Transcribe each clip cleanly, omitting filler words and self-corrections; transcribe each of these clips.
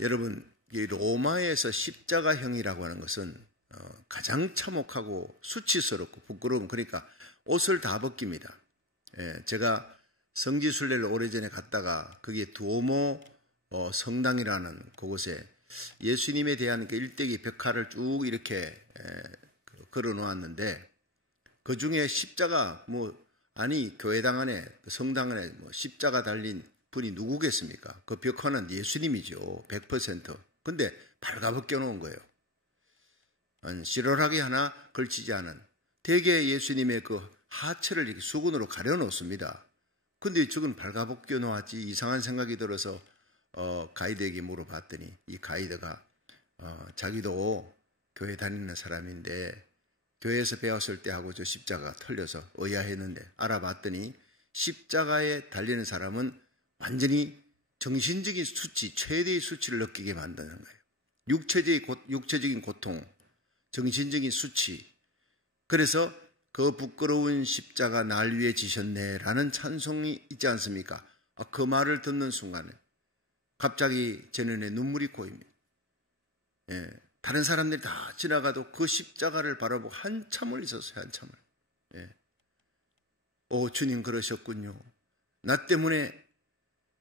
여러분, 이 로마에서 십자가형이라고 하는 것은 가장 참혹하고 수치스럽고 부끄러운, 그러니까 옷을 다 벗깁니다. 제가 성지순례를 오래전에 갔다가 거기에 두오모 성당이라는 그곳에 예수님에 대한 그 일대기 벽화를 쭉 이렇게 걸어 놓았는데, 그 중에 십자가 교회당 안에, 성당 안에 십자가 달린 분이 누구겠습니까? 그 벽화는 예수님이죠. 100%. 근데 발가벗겨 놓은 거예요. 실오라기 하나 걸치지 않은, 대개 예수님의 그 하체를 이렇게 수건으로 가려 놓습니다. 근데 저건 발가벗겨 놓았지. 이상한 생각이 들어서 가이드에게 물어봤더니, 이 가이드가 자기도 교회 다니는 사람인데 교회에서 배웠을 때 하고 저 십자가 틀려서 의아했는데, 알아봤더니 십자가에 달리는 사람은 완전히 정신적인 수치, 최대의 수치를 느끼게 만드는 거예요. 육체적인 고통, 정신적인 수치. 그래서 그 부끄러운 십자가 날 위해 지셨네라는 찬송이 있지 않습니까? 그 말을 듣는 순간에 갑자기 제 눈에 눈물이 고입니다. 다른 사람들이 다 지나가도 그 십자가를 바라보고 한참을 있었어요. 한참을. 오, 주님 그러셨군요. 나 때문에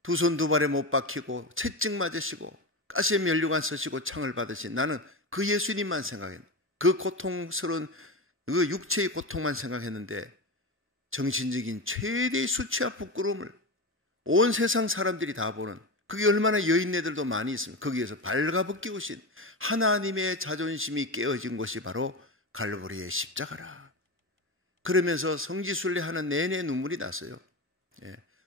두 손 두 발에 못 박히고 채찍 맞으시고 가시에 면류관 쓰시고 창을 받으신, 나는 그 예수님만 생각했는데, 그 고통스러운 그 육체의 고통만 생각했는데, 정신적인 최대의 수치와 부끄러움을 온 세상 사람들이 다 보는, 그게 얼마나 여인네들도 많이 있습니다. 거기에서 발가벗기우신 하나님의 자존심이 깨어진 곳이 바로 갈보리의 십자가라. 그러면서 성지순례하는 내내 눈물이 났어요.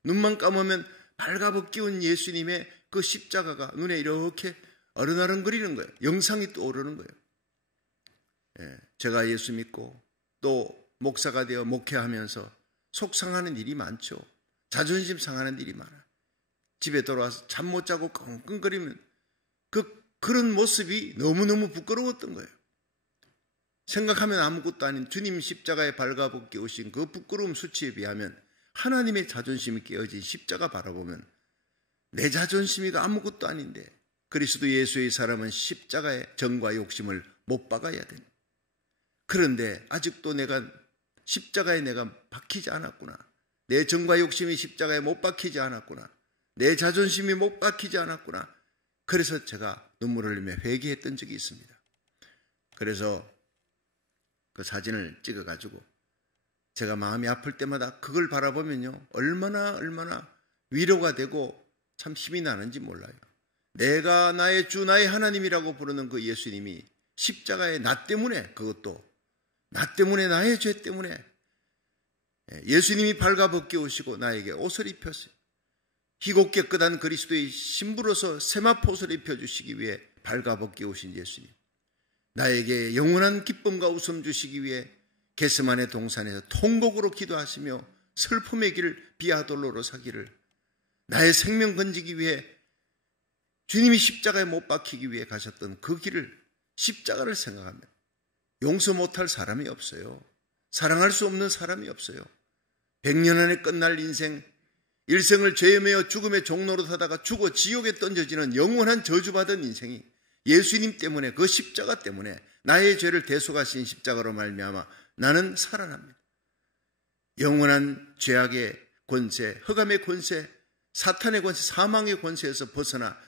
눈만 감으면 발가벗기운 예수님의 그 십자가가 눈에 이렇게 어른어른거리는 거예요. 영상이 떠오르는 거예요. 제가 예수 믿고 또 목사가 되어 목회하면서 속상하는 일이 많죠. 자존심 상하는 일이 많아요. 집에 돌아와서 잠 못 자고 끙끙거리면 그런 모습이 너무너무 부끄러웠던 거예요. 생각하면 아무것도 아닌 주님 십자가에 발가벗기우신 그 부끄러움 수치에 비하면 하나님의 자존심이 깨어진 십자가 바라보면 내 자존심이가 아무것도 아닌데, 그리스도 예수의 사람은 십자가의 정과 욕심을 못 박아야 됩니다. 그런데 아직도 십자가에 내가 박히지 않았구나. 내 정과 욕심이 십자가에 못 박히지 않았구나. 내 자존심이 못 박히지 않았구나. 그래서 제가 눈물을 흘리며 회개했던 적이 있습니다. 그래서 그 사진을 찍어가지고 제가 마음이 아플 때마다 그걸 바라보면요, 얼마나 위로가 되고 참 힘이 나는지 몰라요. 내가 나의 주, 나의 하나님이라고 부르는 그 예수님이 십자가에 나 때문에, 그것도 나 때문에, 나의 죄 때문에 예수님이 발가벗겨 오시고 나에게 옷을 입혔어요. 희고 깨끗한 그리스도의 신부로서 세마포옷을 입혀주시기 위해 발가벗겨 오신 예수님, 나에게 영원한 기쁨과 웃음 주시기 위해 겟세마네 동산에서 통곡으로 기도하시며 슬픔의 길을 비아돌로로 사기를, 나의 생명 건지기 위해 주님이 십자가에 못 박히기 위해 가셨던 그 길을, 십자가를 생각하면 용서 못할 사람이 없어요. 사랑할 수 없는 사람이 없어요. 100년 안에 끝날 인생, 일생을 죄에 매어 죽음의 종로로 타다가 죽어 지옥에 던져지는 영원한 저주받은 인생이 예수님 때문에, 그 십자가 때문에, 나의 죄를 대속하신 십자가로 말미암아 나는 살아납니다. 영원한 죄악의 권세, 흑암의 권세, 사탄의 권세, 사망의 권세에서 벗어나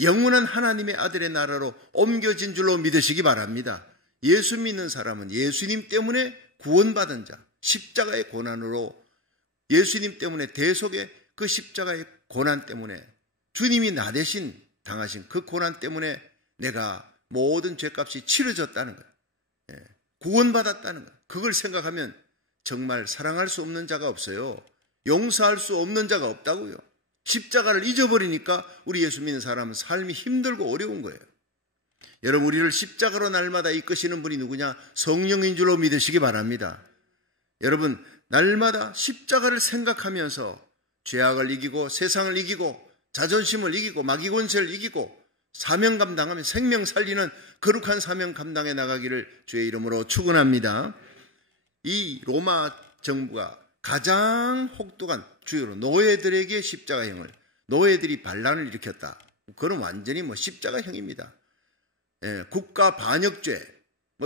영원한 하나님의 아들의 나라로 옮겨진 줄로 믿으시기 바랍니다. 예수 믿는 사람은 예수님 때문에 구원받은 자, 십자가의 고난으로, 예수님 때문에 대속의 그 십자가의 고난 때문에, 주님이 나 대신 당하신 그 고난 때문에 내가 모든 죄값이 치러졌다는 거예요. 구원받았다는 거예요. 그걸 생각하면 정말 사랑할 수 없는 자가 없어요. 용서할 수 없는 자가 없다고요. 십자가를 잊어버리니까 우리 예수 믿는 사람은 삶이 힘들고 어려운 거예요. 여러분, 우리를 십자가로 날마다 이끄시는 분이 누구냐? 성령인 줄로 믿으시기 바랍니다. 여러분, 날마다 십자가를 생각하면서 죄악을 이기고 세상을 이기고 자존심을 이기고 마귀 권세를 이기고 사명 감당하며 생명 살리는 거룩한 사명 감당해 나가기를 주의 이름으로 축원합니다. 이 로마 정부가 가장 혹독한 주요로 노예들에게 십자가형을, 노예들이 반란을 일으켰다. 그건 완전히 십자가형입니다. 국가 반역죄,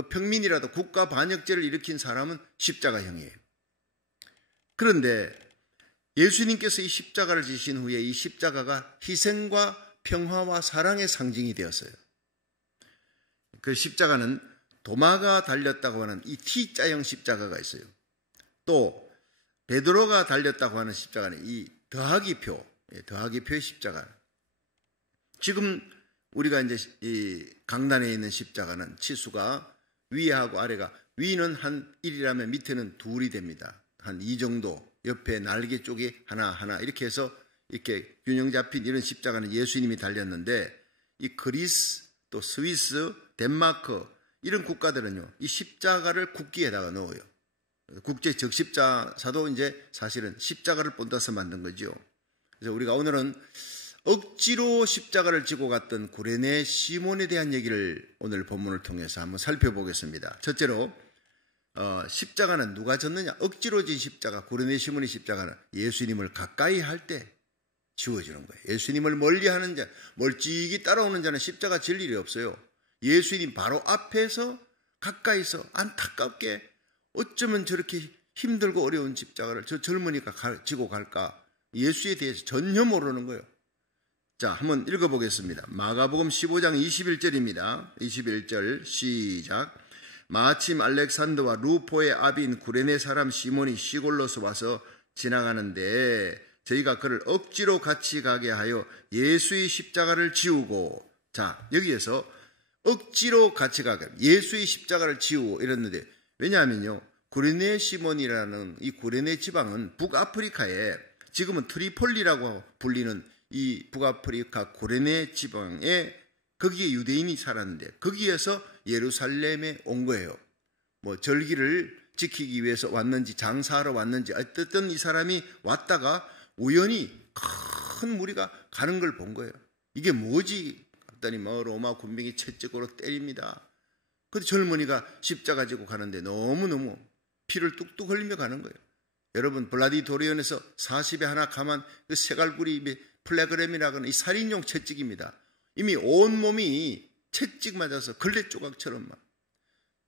평민이라도 국가 반역죄를 일으킨 사람은 십자가형이에요. 그런데 예수님께서 이 십자가를 지신 후에 이 십자가가 희생과 평화와 사랑의 상징이 되었어요. 그 십자가는 도마가 달렸다고 하는 이 T자형 십자가가 있어요. 또 베드로가 달렸다고 하는 십자가는 이 더하기표의 십자가. 지금 우리가 이제 이 강단에 있는 십자가는 치수가 위하고 아래가 위는 한 1이라면 밑에는 2이 됩니다. 한 2 정도. 옆에 날개 쪽이 하나 이렇게 해서 이렇게 균형 잡힌 이런 십자가는 예수님이 달렸는데, 이 그리스 또 스위스, 덴마크 이런 국가들은요 이 십자가를 국기에다가 넣어요. 국제 적십자사도 이제 사실은 십자가를 본따서 만든 거죠. 그래서 우리가 오늘은 억지로 십자가를 지고 갔던 구레네 시몬에 대한 얘기를 오늘 본문을 통해서 한번 살펴보겠습니다. 첫째로 십자가는 누가 졌느냐? 억지로 진 십자가, 구레네 시몬의 십자가는 예수님을 가까이 할 때 지워지는 거예요. 예수님을 멀리하는 자, 멀찍이 따라오는 자는 십자가 질 일이 없어요. 예수님 바로 앞에서 가까이서 안타깝게 어쩌면 저렇게 힘들고 어려운 십자가를 저 젊은이가 지고 갈까? 예수에 대해서 전혀 모르는 거예요. 자, 한번 읽어보겠습니다. 마가복음 15장 21절입니다. 21절 시작. 마침 알렉산더와 루포의 아비인 구레네 사람 시몬이 시골로서 와서 지나가는데 저희가 그를 억지로 같이 가게 하여 예수의 십자가를 지우고, 자, 여기에서 억지로 같이 가게, 예수의 십자가를 지우고 이랬는데, 왜냐하면요 구레네 시몬이라는 이 구레네 지방은 북아프리카에 지금은 트리폴리라고 불리는 이 북아프리카 구레네 지방에 거기에 유대인이 살았는데 거기에서 예루살렘에 온 거예요. 절기를 지키기 위해서 왔는지 장사하러 왔는지 어쨌든 이 사람이 왔다가 우연히 큰 무리가 가는 걸 본 거예요. 이게 뭐지? 했더니 로마 군병이 채찍으로 때립니다. 그 젊은이가 십자가 지고 가는데 너무너무 피를 뚝뚝 흘리며 가는 거예요. 여러분 블라디토리온에서 40에 하나 감한 그 세갈구리 플래그램이라고 하는 이 살인용 채찍입니다. 이미 온몸이 채찍 맞아서 걸레 조각처럼 막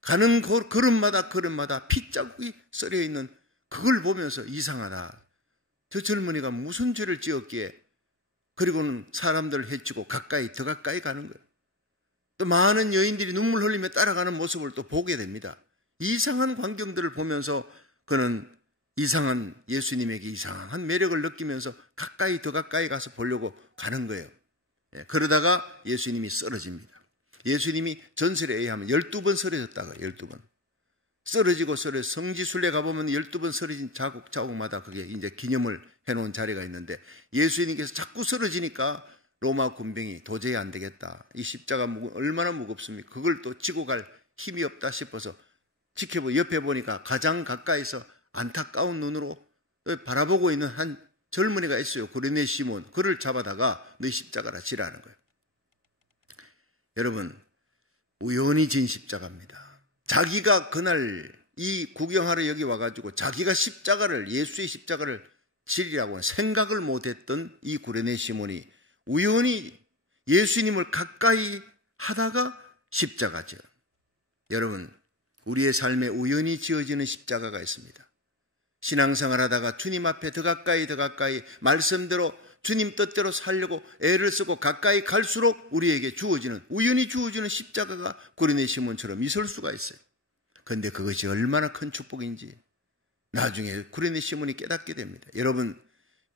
가는 걸음마다 핏자국이 썰려 있는 그걸 보면서 이상하다. 저 젊은이가 무슨 죄를 지었기에 그리고는 사람들을 해치고 더 가까이 가는 거예요. 또 많은 여인들이 눈물 흘리며 따라가는 모습을 또 보게 됩니다. 이상한 광경들을 보면서 그는 이상한 예수님에게 이상한 매력을 느끼면서 더 가까이 가서 보려고 가는 거예요. 그러다가 예수님이 쓰러집니다. 예수님이 전설에 의하면 12번 쓰러졌다가 12번. 쓰러지고 성지순례 가보면 12번 쓰러진 자국마다 그게 이제 기념을 해놓은 자리가 있는데 예수님께서 자꾸 쓰러지니까 로마 군병이 도저히 안 되겠다. 이 십자가 얼마나 무겁습니까? 그걸 또 지고 갈 힘이 없다 싶어서 옆에 보니까 가장 가까이서 안타까운 눈으로 바라보고 있는 한 젊은이가 있어요. 구레네 시몬. 그를 잡아다가 너희 십자가라 지라는 거예요. 여러분, 우연히 진 십자가입니다. 자기가 그날 이 구경하러 여기 와가지고 자기가 예수의 십자가를 지리라고 생각을 못했던 이 구레네 시몬이 우연히 예수님을 가까이 하다가 십자가죠. 여러분, 우리의 삶에 우연히 지어지는 십자가가 있습니다. 신앙생활 하다가 주님 앞에 더 가까이 말씀대로 주님 뜻대로 살려고 애를 쓰고 가까이 갈수록 우리에게 우연히 주어지는 십자가가 구레네 시몬처럼 있을 수가 있어요. 그런데 그것이 얼마나 큰 축복인지 나중에 구레네 시몬이 깨닫게 됩니다. 여러분,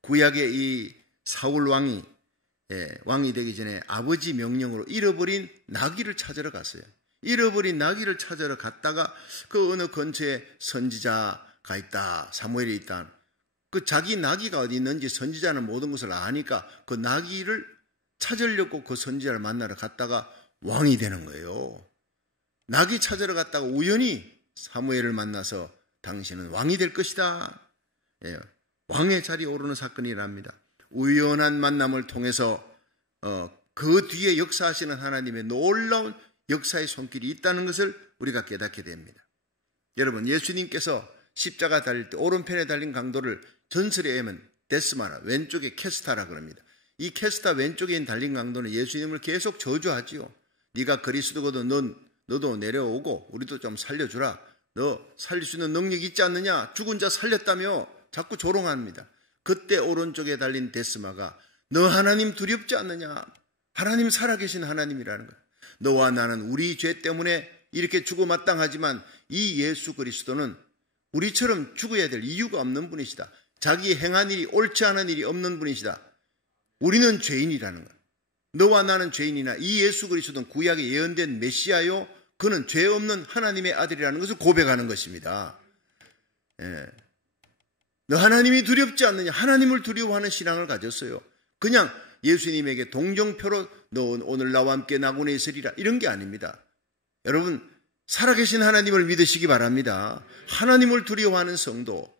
구약의 이 사울 왕이 되기 전에 아버지 명령으로 잃어버린 나귀를 찾으러 갔어요. 잃어버린 나귀를 찾으러 갔다가 그 어느 근처에 선지자가 있다, 사무엘이 있다. 그 자기 나귀가 어디 있는지 선지자는 모든 것을 아니까 그 나귀를 찾으려고 그 선지자를 만나러 갔다가 왕이 되는 거예요. 나귀 찾으러 갔다가 우연히 사무엘을 만나서 당신은 왕이 될 것이다. 왕의 자리에 오르는 사건이 일어납니다. 우연한 만남을 통해서 그 뒤에 역사하시는 하나님의 놀라운 역사의 손길이 있다는 것을 우리가 깨닫게 됩니다. 여러분, 예수님께서 십자가 달릴 때 오른편에 달린 강도를 전설에 의하면 데스마나, 왼쪽에 캐스타라 그럽니다. 이 캐스타 왼쪽에 있는 달린 강도는 예수님을 계속 저주하지요. 네가 그리스도거든 너도 내려오고 우리도 좀 살려주라. 너 살릴 수 있는 능력이 있지 않느냐? 죽은 자 살렸다며 자꾸 조롱합니다. 그때 오른쪽에 달린 데스마가 너 하나님 두렵지 않느냐? 하나님 살아계신 하나님이라는 거야. 너와 나는 우리 죄 때문에 이렇게 죽어마땅하지만 이 예수 그리스도는 우리처럼 죽어야 될 이유가 없는 분이시다. 자기 행한 일이 옳지 않은 일이 없는 분이시다. 우리는 죄인이라는 거야. 너와 나는 죄인이나 이 예수 그리스도는 구약에 예언된 메시아요. 그는 죄 없는 하나님의 아들이라는 것을 고백하는 것입니다. 예. 너 하나님이 두렵지 않느냐? 하나님을 두려워하는 신앙을 가졌어요. 그냥 예수님에게 동정표로 너 오늘 나와 함께 낙원에 있으리라 이런 게 아닙니다. 여러분 살아계신 하나님을 믿으시기 바랍니다. 하나님을 두려워하는 성도.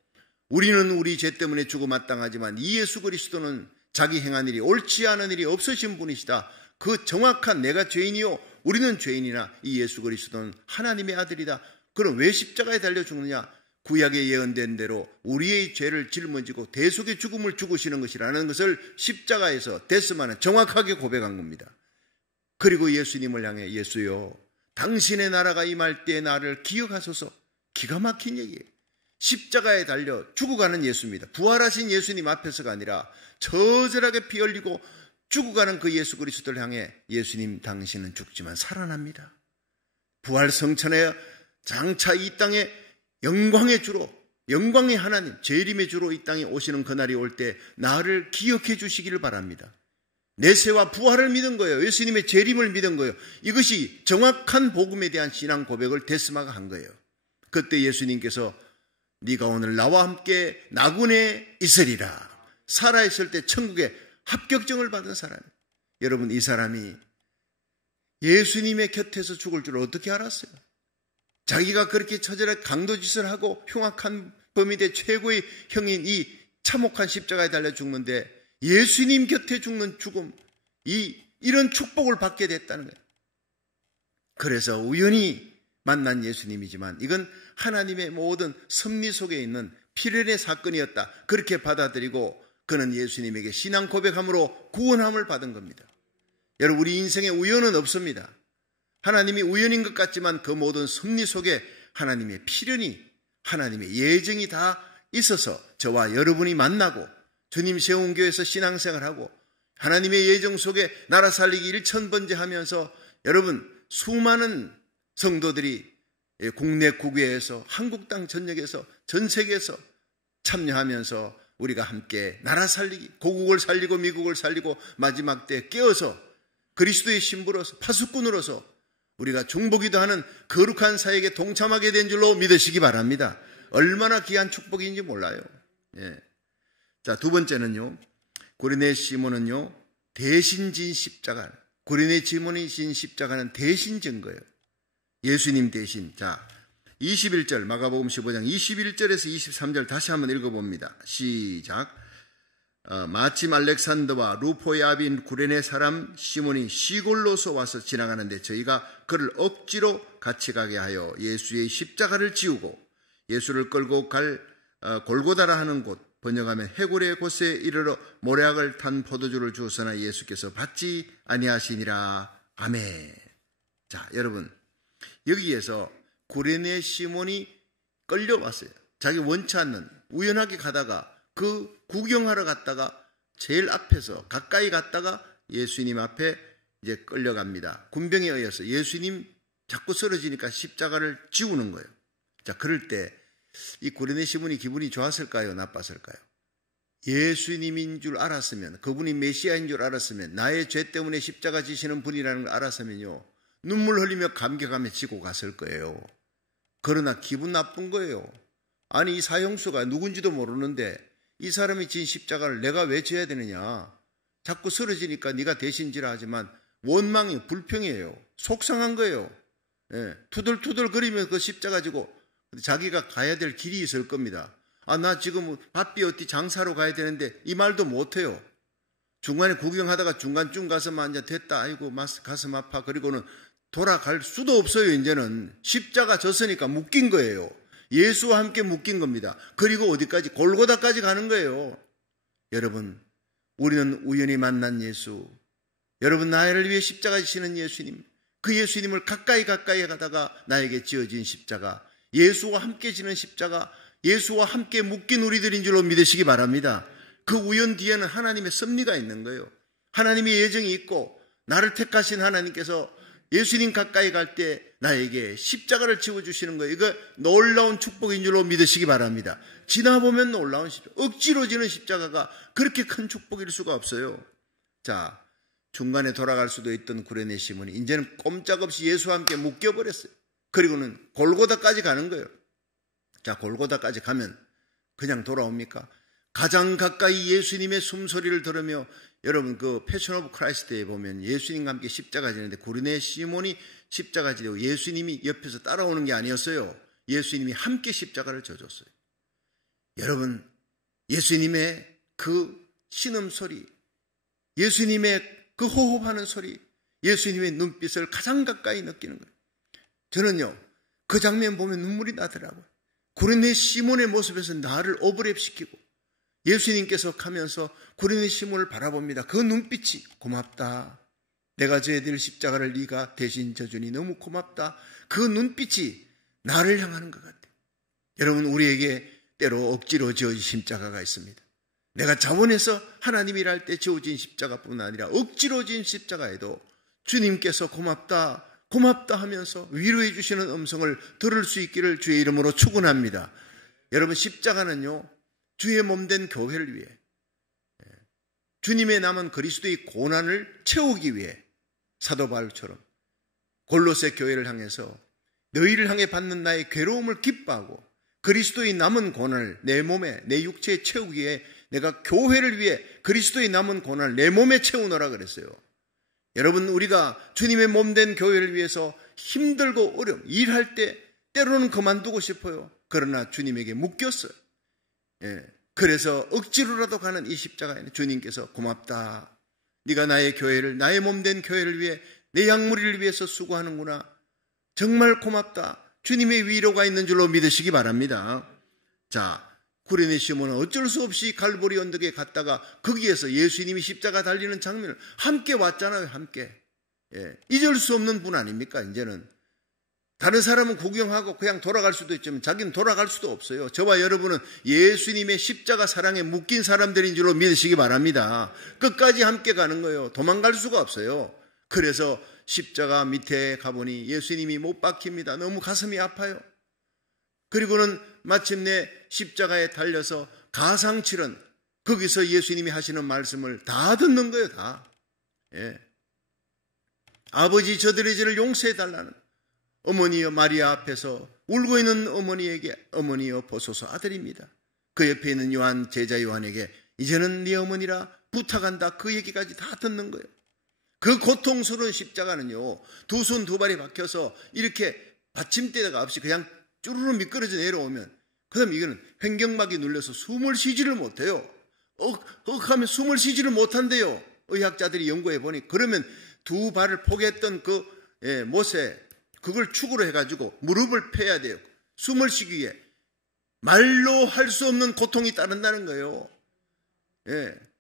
우리는 우리 죄 때문에 죽어 마땅하지만 이 예수 그리스도는 자기 행한 일이 옳지 않은 일이 없으신 분이시다. 그 정확한 내가 죄인이요 우리는 죄인이나 이 예수 그리스도는 하나님의 아들이다. 그럼 왜 십자가에 달려 죽느냐? 구약에 예언된 대로 우리의 죄를 짊어지고 대속의 죽음을 죽으시는 것이라는 것을 십자가에서 데스마는 정확하게 고백한 겁니다. 그리고 예수님을 향해 예수여 당신의 나라가 임할 때 나를 기억하소서. 기가 막힌 얘기예요. 십자가에 달려 죽어가는 예수입니다. 부활하신 예수님 앞에서가 아니라 처절하게 피 흘리고 죽어가는 그 예수 그리스도를 향해 예수님 당신은 죽지만 살아납니다. 부활 성천에 장차 이 땅에 영광의 주로 영광의 하나님 재림의 주로 이 땅에 오시는 그날이 올 때 나를 기억해 주시기를 바랍니다. 내세와 부활을 믿은 거예요. 예수님의 재림을 믿은 거예요. 이것이 정확한 복음에 대한 신앙 고백을 데스마가 한 거예요. 그때 예수님께서 네가 오늘 나와 함께 낙원에 있으리라. 살아있을 때 천국에 합격증을 받은 사람. 여러분 이 사람이 예수님의 곁에서 죽을 줄 어떻게 알았어요? 자기가 그렇게 처절하게 강도짓을 하고 흉악한 범인의 최고의 형인 이 참혹한 십자가에 달려 죽는데 예수님 곁에 죽는 죽음, 이런 축복을 받게 됐다는 거예요. 그래서 우연히 만난 예수님이지만 이건 하나님의 모든 섭리 속에 있는 필연의 사건이었다. 그렇게 받아들이고 그는 예수님에게 신앙 고백함으로 구원함을 받은 겁니다. 여러분 우리 인생에 우연은 없습니다. 하나님이 우연인 것 같지만 그 모든 섭리 속에 하나님의 필연이 하나님의 예정이 다 있어서 저와 여러분이 만나고 주님 세운 교회에서 신앙생활하고 하나님의 예정 속에 나라 살리기 일천번제하면서 여러분 수많은 성도들이 국내 국외에서 한국 땅 전역에서 전 세계에서 참여하면서 우리가 함께 나라 살리기 고국을 살리고 미국을 살리고 마지막 때 깨어서 그리스도의 신부로서 파수꾼으로서 우리가 중보기도 하는 거룩한 사역에 동참하게 된 줄로 믿으시기 바랍니다. 얼마나 귀한 축복인지 몰라요. 예. 자, 두 번째는요. 고린네 시몬은요. 대신 진 십자가. 고린네 시몬이 진 십자가는 대신 진 거예요. 예수님 대신. 자, 21절 마가복음 15장 21절에서 23절 다시 한번 읽어봅니다. 시작. 마침 알렉산더와 루포의 아비인 구레네 사람 시몬이 시골로서 와서 지나가는데 저희가 그를 억지로 같이 가게 하여 예수의 십자가를 지우고 예수를 끌고 갈 골고다라 하는 곳 번역하면 해골의 곳에 이르러 모략을 탄 포도주를 주었으나 예수께서 받지 아니하시니라. 아멘. 자, 여러분 여기에서 구레네 시몬이 끌려왔어요. 자기 원치 않는 우연하게 가다가 그 구경하러 갔다가 제일 앞에서 가까이 갔다가 예수님 앞에 이제 끌려갑니다. 군병에 의해서 예수님 자꾸 쓰러지니까 십자가를 지우는 거예요. 자, 그럴 때 이 고레네 시몬이 기분이 좋았을까요? 나빴을까요? 예수님인 줄 알았으면, 그분이 메시아인 줄 알았으면, 나의 죄 때문에 십자가 지시는 분이라는 걸 알았으면요, 눈물 흘리며 감격하며 지고 갔을 거예요. 그러나 기분 나쁜 거예요. 아니 이 사형수가 누군지도 모르는데 이 사람이 진 십자가를 내가 왜 져야 되느냐. 자꾸 쓰러지니까 네가 대신 지라 하지만 원망이 불평이에요. 속상한 거예요. 예, 투덜투덜 거리며 그 십자가 지고 자기가 가야 될 길이 있을 겁니다. 아, 나 지금 바삐 어디 장사로 가야 되는데 이 말도 못해요. 중간에 구경하다가 중간쯤 가서만 이제 됐다. 아이고 가슴 아파. 그리고는 돌아갈 수도 없어요. 이제는 십자가 졌으니까 묶인 거예요. 예수와 함께 묶인 겁니다. 그리고 어디까지? 골고다까지 가는 거예요. 여러분 우리는 우연히 만난 예수, 여러분 나를 위해 십자가 지시는 예수님, 그 예수님을 가까이 가다가 나에게 지어진 십자가, 예수와 함께 지는 십자가, 예수와 함께 묶인 우리들인 줄로 믿으시기 바랍니다. 그 우연 뒤에는 하나님의 섭리가 있는 거예요. 하나님의 예정이 있고 나를 택하신 하나님께서 예수님 가까이 갈 때 나에게 십자가를 지어주시는 거예요. 이거 놀라운 축복인 줄로 믿으시기 바랍니다. 지나보면 놀라운 십자가, 억지로 지는 십자가가 그렇게 큰 축복일 수가 없어요. 자, 중간에 돌아갈 수도 있던 구레네 시몬이 이제는 꼼짝없이 예수와 함께 묶여버렸어요. 그리고는 골고다까지 가는 거예요. 자, 골고다까지 가면 그냥 돌아옵니까? 가장 가까이 예수님의 숨소리를 들으며, 여러분 그 패션 오브 크라이스트에 보면 예수님과 함께 십자가 지는데 구레네 시몬이 십자가 지고 예수님이 옆에서 따라오는 게 아니었어요. 예수님이 함께 십자가를 져줬어요. 여러분, 예수님의 그 신음소리, 예수님의 그 호흡하는 소리, 예수님의 눈빛을 가장 가까이 느끼는 거예요. 저는요, 그 장면 보면 눈물이 나더라고요. 구레네 시몬의 모습에서 나를 오버랩시키고 예수님께서 가면서 구레네 시몬을 바라봅니다. 그 눈빛이 고맙다. 내가 져야 될 십자가를 네가 대신 져주니 너무 고맙다. 그 눈빛이 나를 향하는 것 같아요. 여러분, 우리에게 때로 억지로 지어진 십자가가 있습니다. 내가 자원해서 하나님이 일할 때 지어진 십자가뿐 아니라 억지로 지은 십자가에도 주님께서 고맙다 고맙다 하면서 위로해 주시는 음성을 들을 수 있기를 주의 이름으로 축원합니다. 여러분, 십자가는요, 주의 몸된 교회를 위해, 주님의 남은 그리스도의 고난을 채우기 위해 사도 바울처럼 골로새 교회를 향해서 너희를 향해 받는 나의 괴로움을 기뻐하고 그리스도의 남은 고난을 내 몸에, 내 육체에 채우기 위해 내가 교회를 위해 그리스도의 남은 고난을 내 몸에 채우노라 그랬어요. 여러분, 우리가 주님의 몸된 교회를 위해서 힘들고 어려움, 일할 때 때로는 그만두고 싶어요. 그러나 주님에게 묶였어요. 그래서 억지로라도 가는 이 십자가에는 주님께서 고맙다. 네가 나의 교회를, 나의 몸된 교회를 위해, 내 양무리를 위해서 수고하는구나. 정말 고맙다. 주님의 위로가 있는 줄로 믿으시기 바랍니다. 자, 구레네 시몬은 어쩔 수 없이 갈보리 언덕에 갔다가 거기에서 예수님이 십자가 달리는 장면을 함께 왔잖아요. 함께. 잊을 수 없는 분 아닙니까? 이제는 다른 사람은 구경하고 그냥 돌아갈 수도 있지만 자기는 돌아갈 수도 없어요. 저와 여러분은 예수님의 십자가 사랑에 묶인 사람들인 줄로 믿으시기 바랍니다. 끝까지 함께 가는 거예요. 도망갈 수가 없어요. 그래서 십자가 밑에 가보니 예수님이 못 박힙니다. 너무 가슴이 아파요. 그리고는 마침내 십자가에 달려서 가상칠은 거기서 예수님이 하시는 말씀을 다 듣는 거예요. 다. 아버지, 저들의 죄를 용서해달라는, 어머니여 마리아 앞에서 울고 있는 어머니에게 어머니여 보소서 아들입니다. 그 옆에 있는 요한, 제자 요한에게 이제는 네 어머니라 부탁한다. 그 얘기까지 다 듣는 거예요. 그 고통스러운 십자가는요, 두 손 두 발이 박혀서 이렇게 받침대가 없이 그냥 쭈르르 미끄러져 내려오면, 그 다음에 이거는 횡격막이 눌려서 숨을 쉬지를 못해요. 하면 숨을 쉬지를 못한대요. 의학자들이 연구해 보니. 그러면 두 발을 포개했던 그 못에 그걸 축으로 해가지고 무릎을 펴야 돼요. 숨을 쉬기 위해. 말로 할 수 없는 고통이 따른다는 거예요.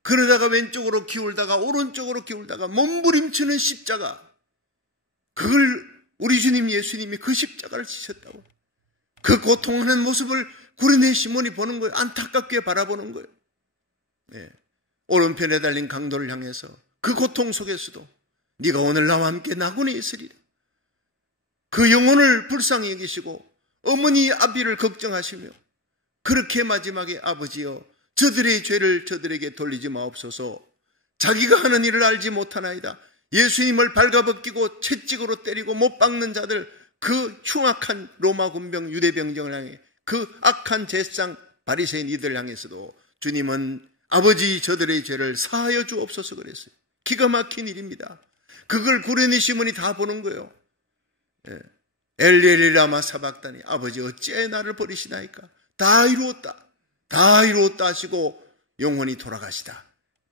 그러다가 왼쪽으로 기울다가 오른쪽으로 기울다가 몸부림치는 십자가. 그걸 우리 주님 예수님이 그 십자가를 지셨다고. 그 고통하는 모습을 구레네 시몬이 보는 거예요. 안타깝게 바라보는 거예요. 오른편에 달린 강도를 향해서 그 고통 속에서도 네가 오늘 나와 함께 나군에 있으리라. 그 영혼을 불쌍히 여기시고 어머니 아비를 걱정하시며 그렇게 마지막에 아버지여 저들의 죄를 저들에게 돌리지 마옵소서. 자기가 하는 일을 알지 못하나이다. 예수님을 발가벗기고 채찍으로 때리고 못 박는 자들, 그 흉악한 로마 군병 유대 병정을 향해, 그 악한 제사장 바리새인 이들 향해서도 주님은 아버지 저들의 죄를 사하여 주옵소서 그랬어요. 기가 막힌 일입니다. 그걸 구레네 시몬이 다 보는 거예요. 엘리 라마 사박다니, 아버지 어찌 나를 버리시나이까. 다 이루었다. 다 이루었다 하시고 영혼이 돌아가시다.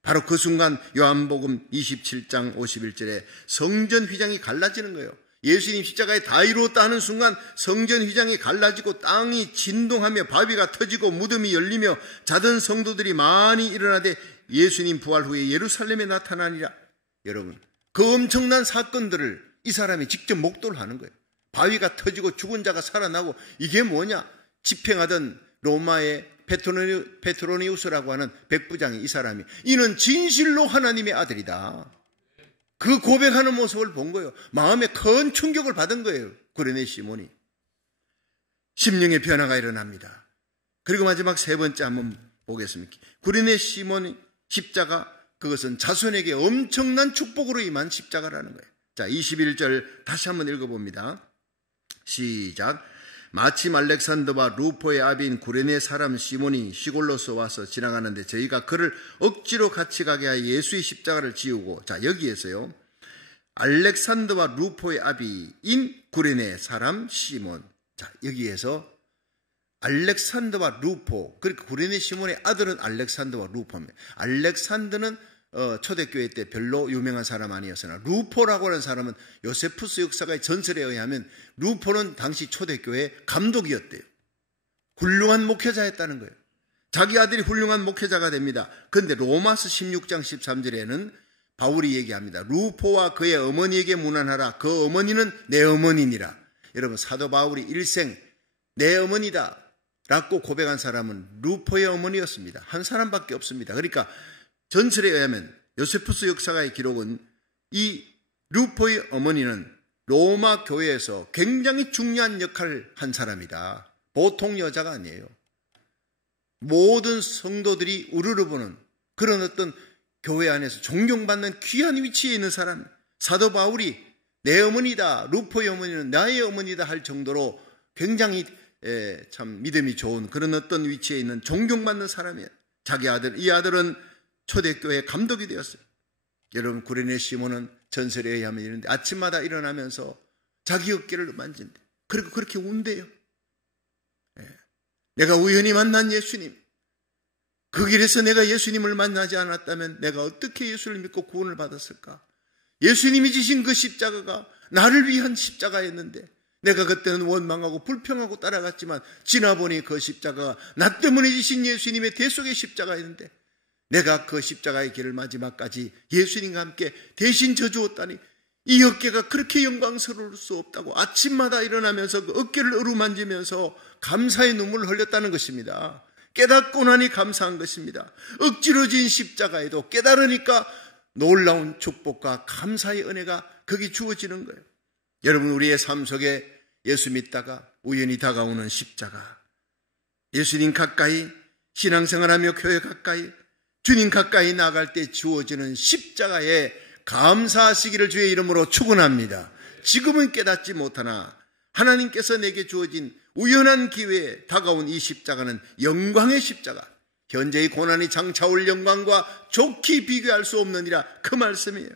바로 그 순간 요한복음 27장 51절에 성전 휘장이 갈라지는 거예요. 예수님 십자가에 다 이루었다 하는 순간 성전 휘장이 갈라지고 땅이 진동하며 바위가 터지고 무덤이 열리며 자던 성도들이 많이 일어나되 예수님 부활 후에 예루살렘에 나타나니라. 여러분, 그 엄청난 사건들을 이 사람이 직접 목도를 하는 거예요. 바위가 터지고 죽은 자가 살아나고, 이게 뭐냐? 집행하던 로마의 페트로니우스라고 하는 백부장이, 이 사람이 이는 진실로 하나님의 아들이다, 그 고백하는 모습을 본 거예요. 마음에 큰 충격을 받은 거예요. 구레네 시몬이. 심령의 변화가 일어납니다. 그리고 마지막 세 번째 한번 보겠습니다. 구레네 시몬의 십자가, 그것은 자손에게 엄청난 축복으로 임한 십자가라는 거예요. 자, 21절 다시 한번 읽어봅니다. 시작. 마침 알렉산더와 루포의 아비인 구레네 사람 시몬이 시골로서 와서 지나가는데 저희가 그를 억지로 같이 가게 하여 예수의 십자가를 지우고, 자, 여기에서요, 알렉산더와 루포의 아비인 구레네 사람 시몬. 자, 여기에서 알렉산더와 루포, 그러니까 구레네 시몬의 아들은 알렉산더와 루포입니다. 알렉산더는 초대교회 때 별로 유명한 사람 아니었으나, 루포라고 하는 사람은 요세푸스 역사가의 전설에 의하면 루포는 당시 초대교회 감독이었대요. 훌륭한 목회자였다는 거예요. 자기 아들이 훌륭한 목회자가 됩니다. 그런데 로마서 16장 13절에는 바울이 얘기합니다. 루포와 그의 어머니에게 문안하라. 그 어머니는 내 어머니니라. 여러분, 사도 바울이 일생 내 어머니다 라고 고백한 사람은 루포의 어머니였습니다. 한 사람밖에 없습니다. 그러니까 전설에 의하면, 요세푸스 역사가의 기록은 이 루포의 어머니는 로마 교회에서 굉장히 중요한 역할을 한 사람이다. 보통 여자가 아니에요. 모든 성도들이 우르르보는 그런 어떤 교회 안에서 존경받는 귀한 위치에 있는 사람. 사도 바울이 내 어머니다, 루포의 어머니는 나의 어머니다 할 정도로 굉장히 참 믿음이 좋은 그런 어떤 위치에 있는 존경받는 사람이에요. 자기 아들, 이 아들은 초대교회 감독이 되었어요. 여러분, 구레네 시몬은 전설에 의하면 이런데 아침마다 일어나면서 자기 어깨를 만진대. 그리고 그렇게 운대요. 내가 우연히 만난 예수님, 그 길에서 내가 예수님을 만나지 않았다면 내가 어떻게 예수를 믿고 구원을 받았을까? 예수님이 지신 그 십자가가 나를 위한 십자가였는데 내가 그때는 원망하고 불평하고 따라갔지만 지나보니 그 십자가가 나 때문에 지신 예수님의 대속의 십자가였는데 내가 그 십자가의 길을 마지막까지 예수님과 함께 대신 져주었다니 이 어깨가 그렇게 영광스러울 수 없다고 아침마다 일어나면서 그 어깨를 어루만지면서 감사의 눈물을 흘렸다는 것입니다. 깨닫고 나니 감사한 것입니다. 억지로 진 십자가에도 깨달으니까 놀라운 축복과 감사의 은혜가 거기 주어지는 거예요. 여러분, 우리의 삶 속에 예수 믿다가 우연히 다가오는 십자가, 예수님 가까이 신앙생활하며 교회 가까이 주님 가까이 나갈 때 주어지는 십자가에 감사하시기를 주의 이름으로 축원합니다. 지금은 깨닫지 못하나 하나님께서 내게 주어진 우연한 기회에 다가온 이 십자가는 영광의 십자가, 현재의 고난이 장차올 영광과 좋게 비교할 수 없느니라, 그 말씀이에요.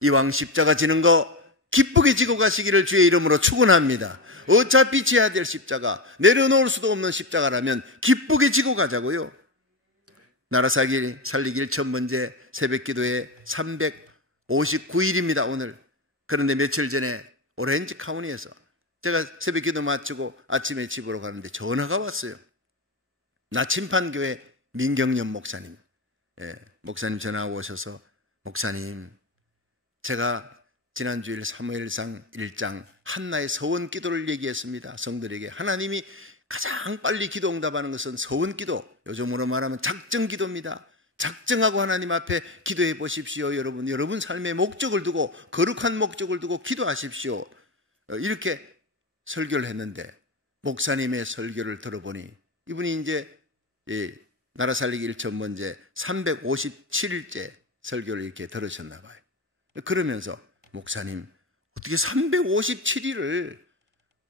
이왕 십자가 지는 거 기쁘게 지고 가시기를 주의 이름으로 축원합니다. 어차피 지어야 될 십자가, 내려놓을 수도 없는 십자가라면 기쁘게 지고 가자고요. 나라 살리기 1000번째 새벽기도에 359일입니다 오늘. 그런데 며칠 전에 오렌지 카운티에서 제가 새벽기도 마치고 아침에 집으로 가는데 전화가 왔어요. 나침판교회 민경련 목사님, 목사님 전화 오셔서, 목사님, 제가 지난주일 사무엘상 1장 한나의 서원 기도를 얘기했습니다. 성들에게 하나님이 가장 빨리 기도 응답하는 것은 서원 기도, 요즘으로 말하면 작정 기도입니다. 작정하고 하나님 앞에 기도해 보십시오. 여러분 삶의 목적을 두고, 거룩한 목적을 두고 기도하십시오. 이렇게 설교를 했는데 목사님의 설교를 들어보니 이분이 이제 나라 살리기 1000번째 357일째 설교를 이렇게 들으셨나 봐요. 그러면서, 목사님, 어떻게 357일을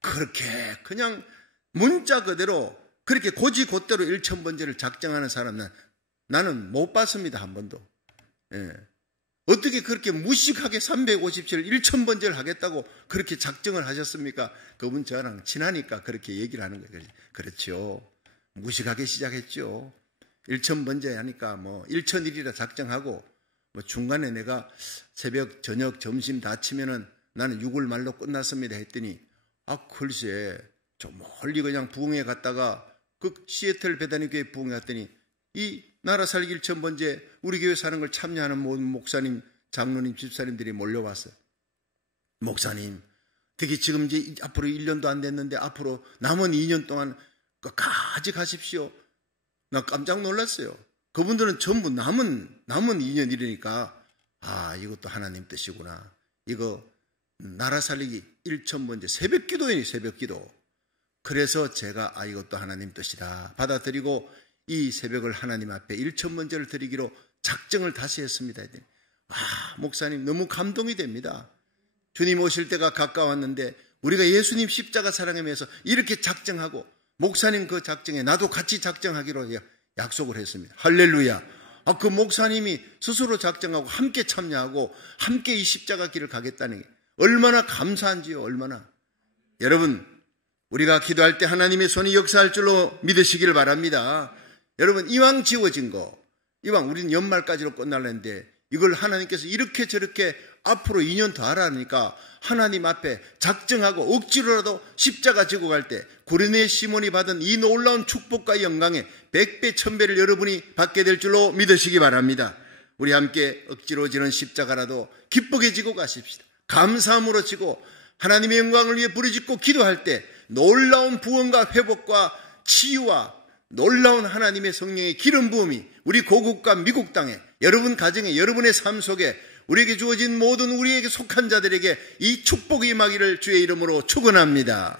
그렇게 그냥 문자 그대로 그렇게 고지곧대로 1000번째를 작정하는 사람은 나는 못 봤습니다. 한 번도. 어떻게 그렇게 무식하게 357을 1000번째를 하겠다고 그렇게 작정을 하셨습니까? 그분 저랑 친하니까 그렇게 얘기를 하는 거예요. 그렇죠. 무식하게 시작했죠. 1000번째 하니까 1000일이라 작정하고 중간에 내가 새벽, 저녁, 점심 다 치면은 나는 6월 말로 끝났습니다 했더니, 글쎄, 저 멀리 그냥 부흥회 갔다가 그 시애틀 베다니 교회 부흥회 갔더니 이 나라 살기 1,000번째 우리 교회 사는 걸 참여하는 모든 목사님, 장로님, 집사님들이 몰려왔어요. 목사님, 특히 지금 이제 앞으로 1년도 안 됐는데 앞으로 남은 2년 동안 끝까지 가십시오. 나 깜짝 놀랐어요. 그분들은 전부 남은 2년 이러니까 이것도 하나님 뜻이구나. 이거 나라 살리기 1,000번째 새벽 기도이니 새벽 기도. 그래서 제가 이것도 하나님 뜻이다 받아들이고 이 새벽을 하나님 앞에 1,000번째를 드리기로 작정을 다시 했습니다. 목사님 너무 감동이 됩니다. 주님 오실 때가 가까웠는데 우리가 예수님 십자가 사랑하면서 이렇게 작정하고 목사님 그 작정에 나도 같이 작정하기로 약속을 했습니다. 할렐루야. 그 목사님이 스스로 작정하고 함께 참여하고 함께 이 십자가 길을 가겠다는 게 얼마나 감사한지요. 얼마나. 여러분, 우리가 기도할 때 하나님의 손이 역사할 줄로 믿으시기를 바랍니다. 여러분, 이왕 지워진 거, 이왕 우리는 연말까지로 끝날는데 이걸 하나님께서 이렇게 저렇게 앞으로 2년 더 하라니까 하나님 앞에 작정하고 억지로라도 십자가 지고 갈 때 구레네 시몬이 받은 이 놀라운 축복과 영광에 100배 1000배를 여러분이 받게 될 줄로 믿으시기 바랍니다. 우리 함께 억지로 지는 십자가라도 기쁘게 지고 가십시다. 감사함으로 지고 하나님의 영광을 위해 부르짖고 기도할 때 놀라운 부흥과 회복과 치유와 놀라운 하나님의 성령의 기름 부음이 우리 고국과 미국 땅에 여러분 가정에 여러분의 삶 속에 우리에게 주어진 모든 우리에게 속한 자들에게 이 축복이 임하기를 주의 이름으로 축원합니다.